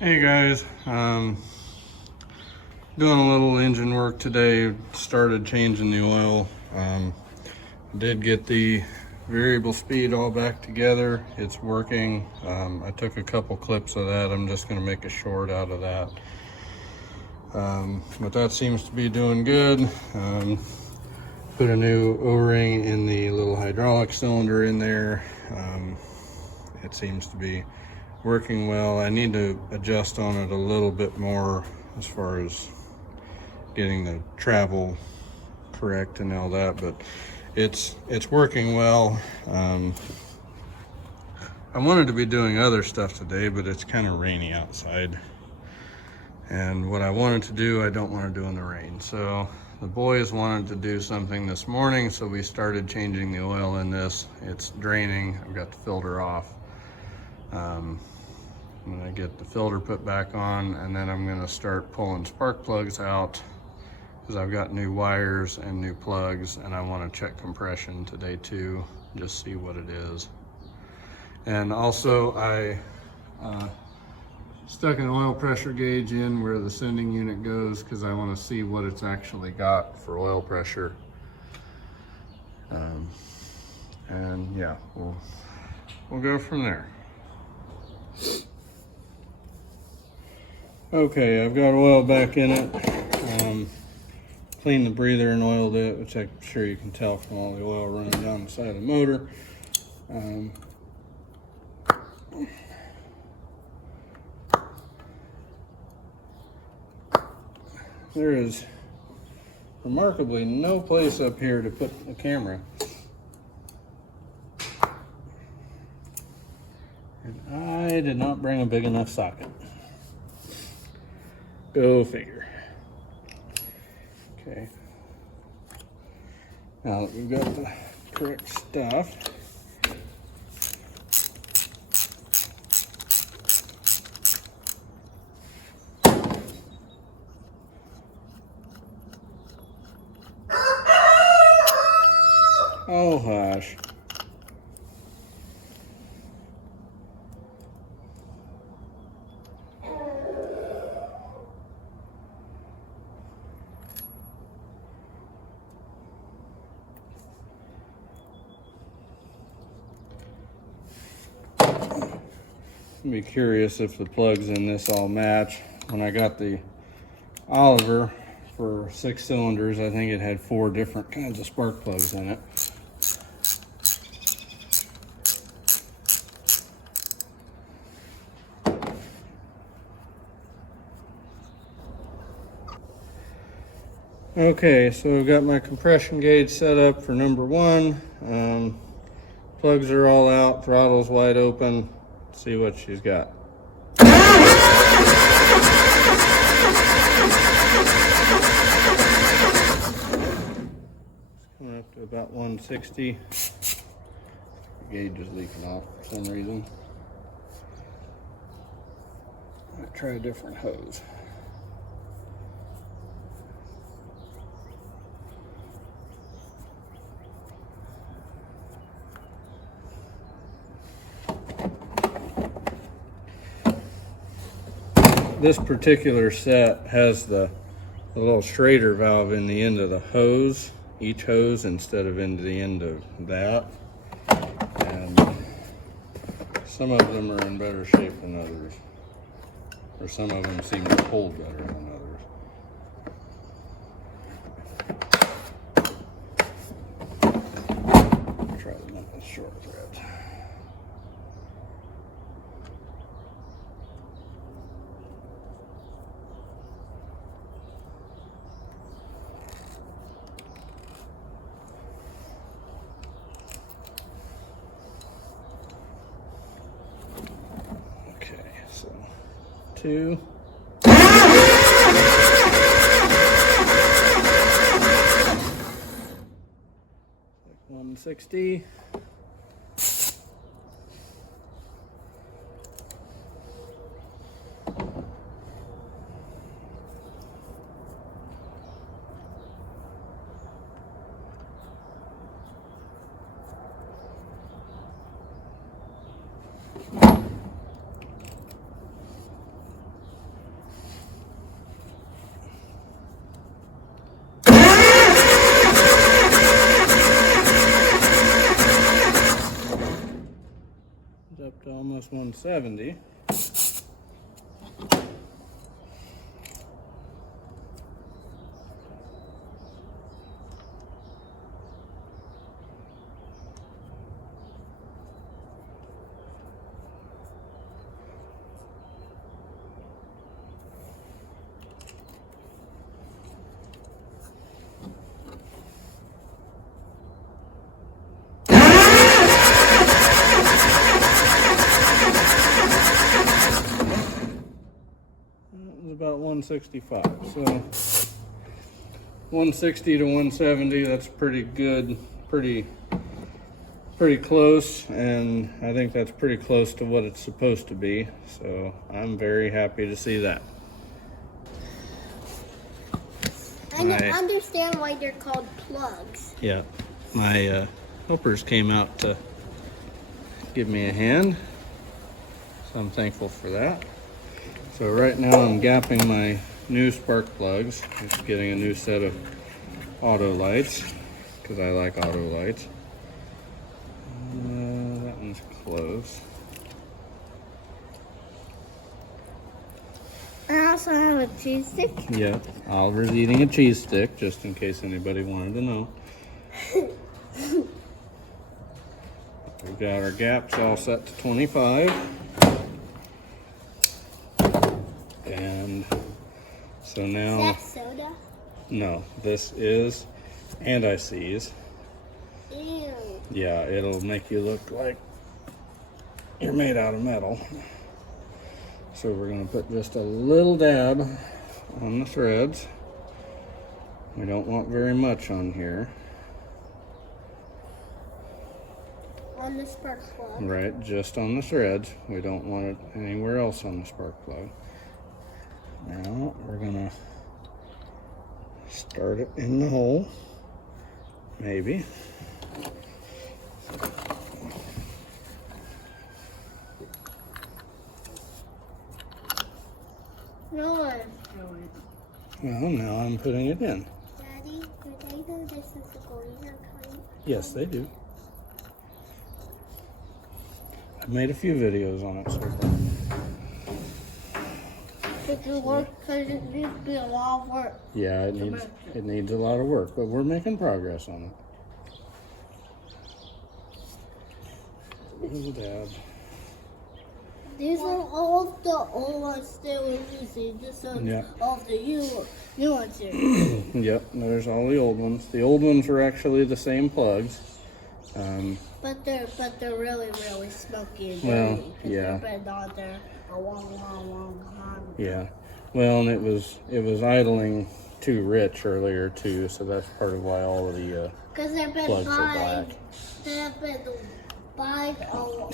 Hey guys, doing a little engine work today. Started changing the oil. Did get the variable speed all back together. It's working. I took a couple clips of that. I'm just going to make a short out of that. But that seems to be doing good. Put a new O-ring in the little hydraulic cylinder in there. It seems to be working well. I need to adjust on it a little bit more as far as getting the travel correct and all that, but it's working well. I wanted to be doing other stuff today, but it's kind of rainy outside, and what I wanted to do I don't want to do in the rain. So the boys wanted to do something this morning, so we started changing the oil in this. It's draining. I've got the filter off. I'm gonna get the filter put back on, and then I'm gonna start pulling spark plugs out because I've got new wires and new plugs, and I want to check compression today too, just see what it is. And also I stuck an oil pressure gauge in where the sending unit goes because I want to see what it's actually got for oil pressure. And yeah, we'll go from there. Okay, I've got oil back in it. Cleaned the breather and oiled it, which I'm sure you can tell from all the oil running down the side of the motor. There is remarkably no place up here to put a camera. And I did not bring a big enough socket. Go figure. Okay. Now that we've got the correct stuff, oh hush. I'd be curious if the plugs in this all match. When I got the Oliver for 6 cylinders, I think it had 4 different kinds of spark plugs in it. Okay, so I've got my compression gauge set up for number 1. Plugs are all out, throttle's wide open. Let's see what she's got. Coming up to about 160. The gauge is leaking off for some reason. Might try a different hose. This particular set has the little Schrader valve in the end of the hose, each hose, instead of into the end of that. And some of them are in better shape than others, or some of them seem to hold better than others. Try the one with short threads. So 2. 160. It's up to almost 170. About 165, so 160 to 170, that's pretty good, pretty close, and I think that's pretty close to what it's supposed to be, so I'm very happy to see that. I understand why they're called plugs. Yeah, my helpers came out to give me a hand, so I'm thankful for that. So right now I'm gapping my new spark plugs. Just getting a new set of auto lights because I like auto lights. That one's close. I also have a cheese stick. Yeah, Oliver's eating a cheese stick, just in case anybody wanted to know. We've got our gaps all set to 25. And so now... Is that soda? No, this is anti-seize. Ew. Yeah, it'll make you look like you're made out of metal. So we're going to put just a little dab on the threads. We don't want very much on here. On the spark plug. Right, just on the threads. We don't want it anywhere else on the spark plug. Now we're going to start it in the hole. Maybe. No one. Well, now I'm putting it in. Daddy, do they know this is the laser kind? Yes, they do. I've made a few videos on it so far. It could work because it needs to be a lot of work. Yeah, it needs a lot of work, but we're making progress on it. Little dab. These are all of the old ones that we're using. This is all of the new ones here. Yep, there's all the old ones. The old ones are actually the same plugs. But they're really smoky and Well, dirty. yeah. They've been on there a long time. Yeah. Well, and it was idling too rich earlier too, so that's part of why all of the Because they've been plugs are buying. black. They've been buying a long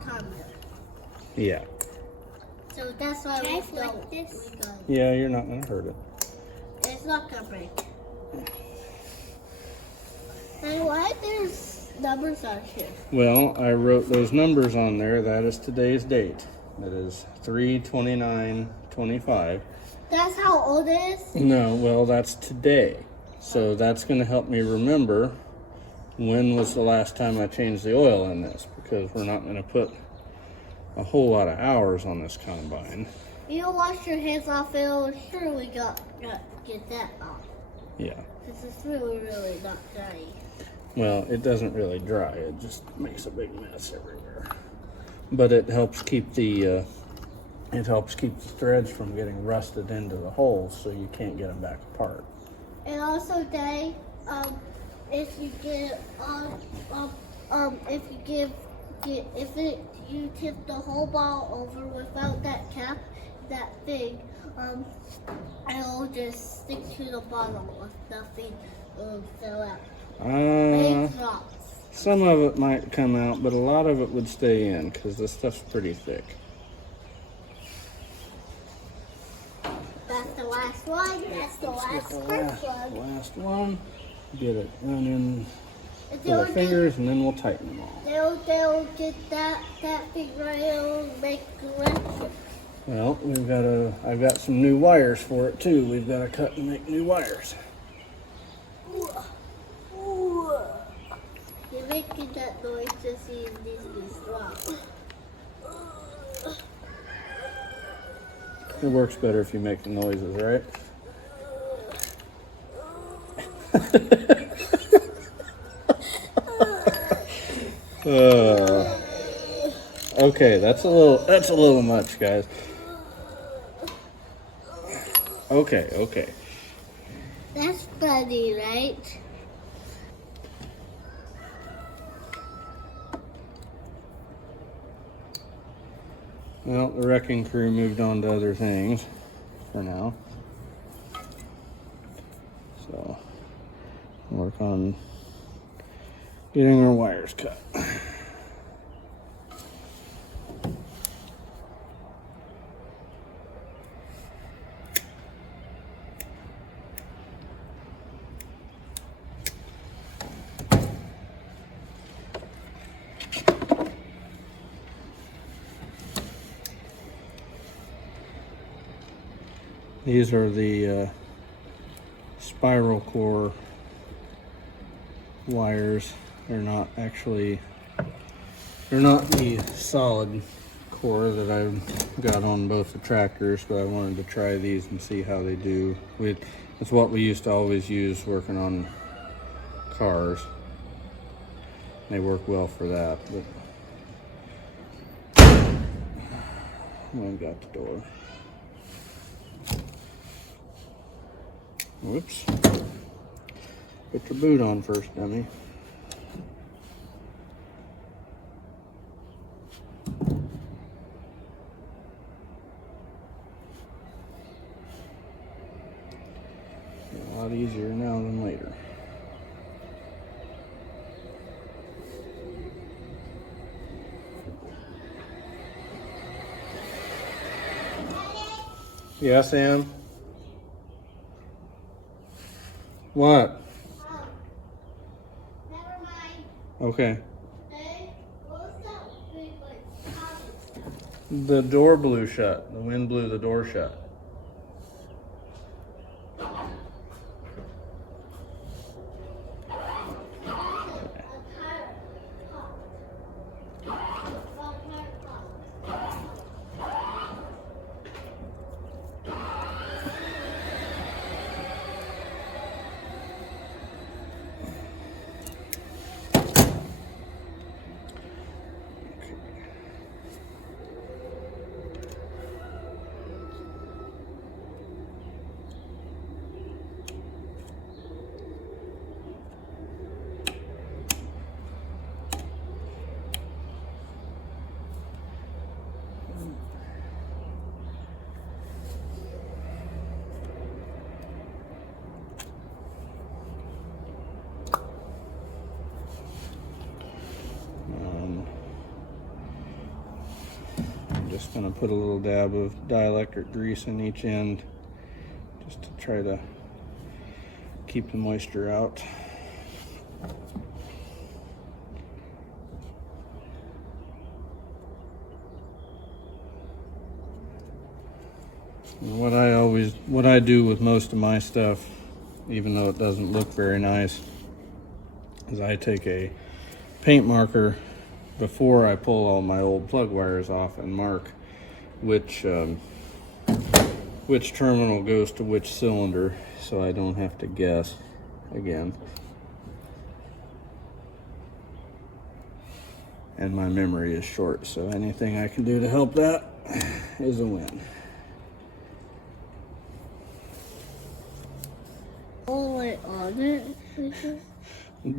time ago. Yeah. So that's why we don't. Yeah, you're not gonna hurt it. It's not gonna break. And why there's numbers on here? Well, I wrote those numbers on there. That is today's date. That is 3/29/25. That's how old it is? No, well, that's today. So that's going to help me remember when was the last time I changed the oil in this, because we're not going to put a whole lot of hours on this combine. You wash your hands off, it'll surely get that off. Yeah. Because it's really not dry. Well, it doesn't really dry. It just makes a big mess everywhere. But it helps keep the threads from getting rusted into the holes, so you can't get them back apart. And also, Daddy, if you get you tip the whole bottle over without that cap, that thing, it'll just stick to the bottom with nothing fill out. Big drops. Some of it might come out, but a lot of it would stay in because this stuff's pretty thick. That's the last one. That's the last plug. Last one. Get it done in with our fingers, and then we'll tighten them all. They'll get that thing right. It'll make Gretchen. Well, I've got some new wires for it too. We've got to cut and make new wires. Give making that noise to see if this is wrong. It works better if you make the noises, right? Okay, that's a little much, guys. Okay. That's funny, right? Well, the wrecking crew moved on to other things for now. So, work on getting our wires cut. These are the spiral core wires. They're not the solid core that I've got on both the tractors, but I wanted to try these and see how they do. It's what we used to always use working on cars. They work well for that, but I've got the door. Whoops. Put your boot on first, dummy. A lot easier now than later. Yeah, Sam? What? Oh, never mind. Okay. Hey, what's that big like stuff? The door blew shut. The wind blew the door shut. I'm just going to put a little dab of dielectric grease in each end just to try to keep the moisture out. And what I do with most of my stuff, even though it doesn't look very nice, is I take a paint marker before I pull all my old plug wires off and mark which terminal goes to which cylinder, so I don't have to guess again. And my memory is short, so anything I can do to help that is a win. Oh, wait, on it?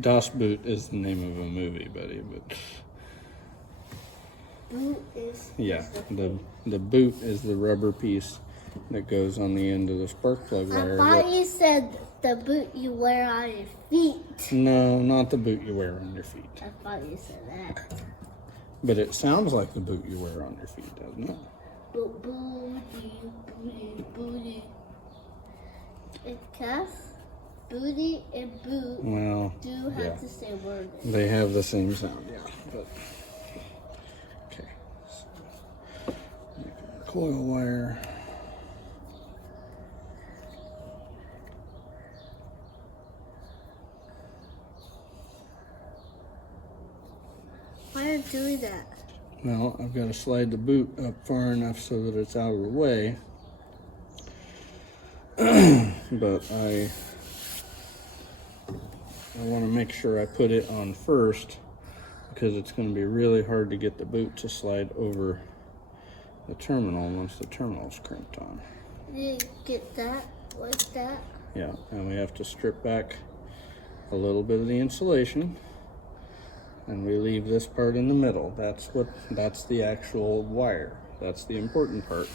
Das Boot is the name of a movie, buddy, but Boot is... yeah, the boot is the rubber piece that goes on the end of the spark plug wire. I thought you said the boot you wear on your feet. No, not the boot you wear on your feet. I thought you said that. But it sounds like the boot you wear on your feet, doesn't it? Booty. It's Cass, booty, and boot do have the same word. They have the same sound, yeah. But okay. So, coil wire. Why are you doing that? Well, I've got to slide the boot up far enough so that it's out of the way. But I want to make sure I put it on first, because it's going to be really hard to get the boot to slide over the terminal once the terminal's crimped on. You get that like that? Yeah, and we have to strip back a little bit of the insulation, and we leave this part in the middle. That's the actual wire. That's the important part.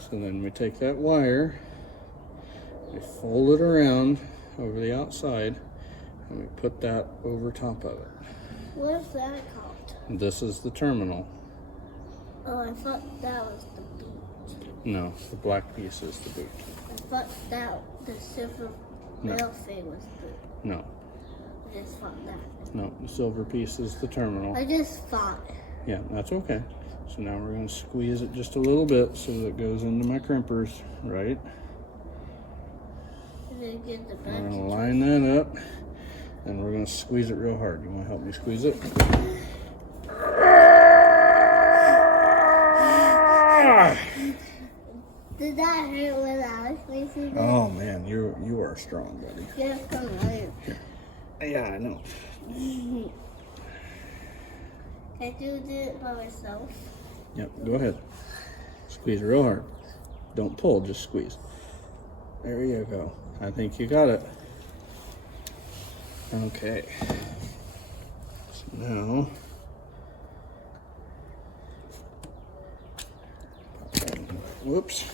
So then we take that wire, we fold it around over the outside, and we put that over top of it. What's that called? This is the terminal. Oh, I thought that was the boot. No, the black piece is the boot. I thought that the silver rail thing was the boot. No. I just thought that. No, the silver piece is the terminal. I just thought. Yeah, that's okay. So now we're going to squeeze it just a little bit so that it goes into my crimpers, right? And then get the back. We're going to line that up, and we're going to squeeze it real hard. You want to help me squeeze it? Did that hurt when I was squeezing it? Oh man, you are strong, buddy. Yeah, come on. Yeah, I know. Can I do it by myself? Yep, go ahead. Squeeze real hard. Don't pull, just squeeze. There you go. I think you got it. Okay. So now, whoops.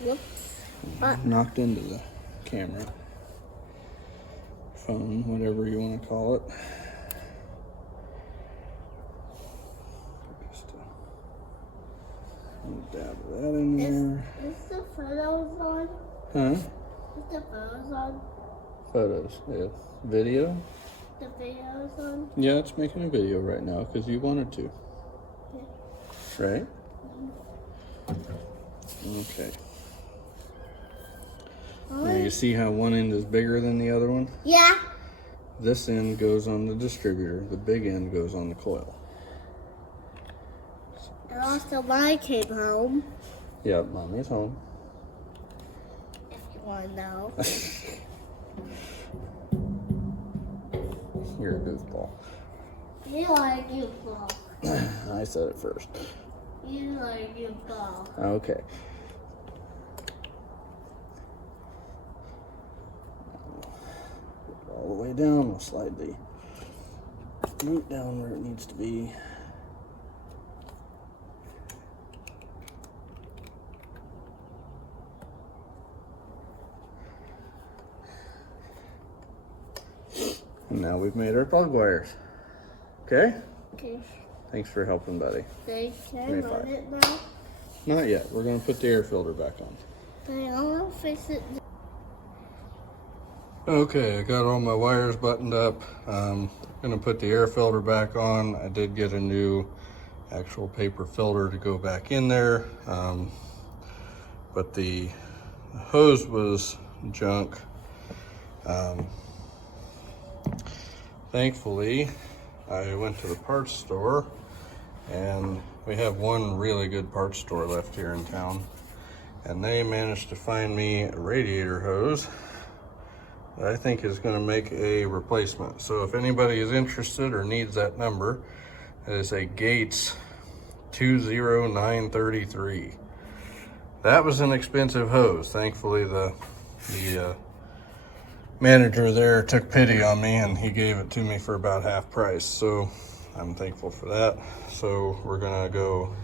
Whoops. Knocked into the camera. Phone, whatever you want to call it. Just a dab of that in there. Is the photos on? Huh? Is the photos on? Photos, yeah. Video? The videos on? Yeah, it's making a video right now because you wanted to. Yeah. Right? Okay. Now you see how one end is bigger than the other one? Yeah. This end goes on the distributor, the big end goes on the coil. And also mine came home, Yep, mommy's home. if you want to know. You're a goofball. You are a goofball. I said it first. You are a goofball. Okay. All the way down, we'll slide the boot down where it needs to be. And now we've made our plug wires. Okay? Okay. Thanks for helping, buddy. Can I Give me run five. it now? Not yet. We're going to put the air filter back on. Okay, I want to fix it. Okay, I got all my wires buttoned up. Gonna put the air filter back on. I did get a new actual paper filter to go back in there, but the hose was junk. Thankfully, I went to the parts store, and we have one really good parts store left here in town, and they managed to find me a radiator hose that I think is going to make a replacement. So if anybody is interested or needs that number, it is a Gates 20933. That was an expensive hose. Thankfully, the manager there took pity on me and he gave it to me for about half price. So I'm thankful for that. So we're gonna go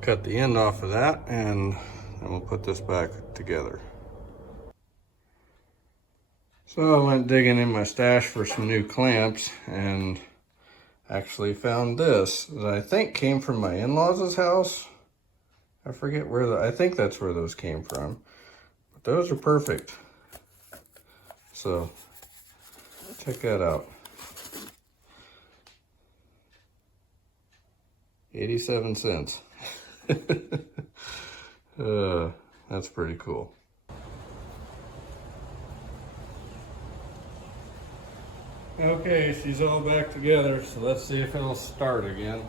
cut the end off of that, and then we'll put this back together. So I went digging in my stash for some new clamps and actually found this that I think came from my in-laws' house. I forget where I think that's where those came from. But those are perfect. So check that out. 87 cents. That's pretty cool. Okay, she's all back together, so let's see if it'll start again.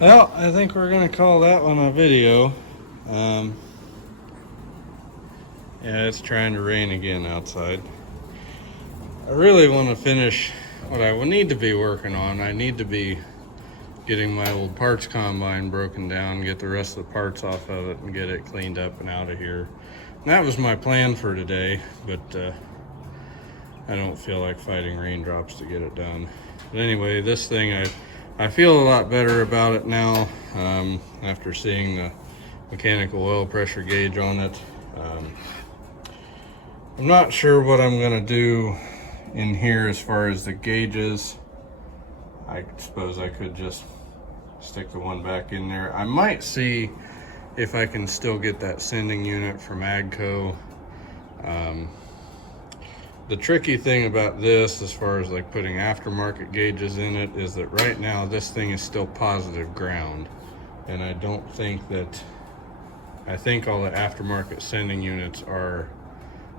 Well, I think we're gonna call that one a video. Yeah, it's trying to rain again outside. I really want to finish what I would need to be working on. I need to be getting my old parts combine broken down, get the rest of the parts off of it, and get it cleaned up and out of here. And that was my plan for today, but I don't feel like fighting raindrops to get it done. But anyway, this thing, I feel a lot better about it now after seeing the mechanical oil pressure gauge on it. I'm not sure what I'm gonna do in here as far as the gauges. I suppose I could just stick the one back in there. I might see if I can still get that sending unit from Agco. The tricky thing about this, as far as like putting aftermarket gauges in it, is that right now this thing is still positive ground. And I don't think that, I think all the aftermarket sending units are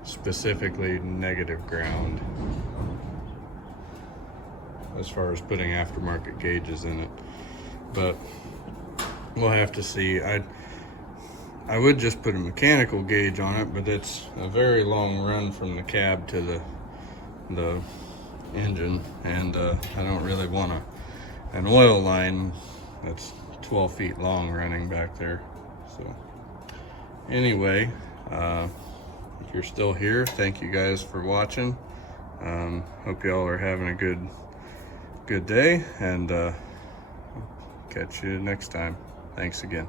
specifically negative ground as far as putting aftermarket gauges in it. But we'll have to see. I would just put a mechanical gauge on it, but it's a very long run from the cab to the engine, and I don't really want an oil line that's 12 feet long running back there. So anyway, if you're still here, thank you guys for watching. Hope y'all are having a good day, and catch you next time. Thanks again.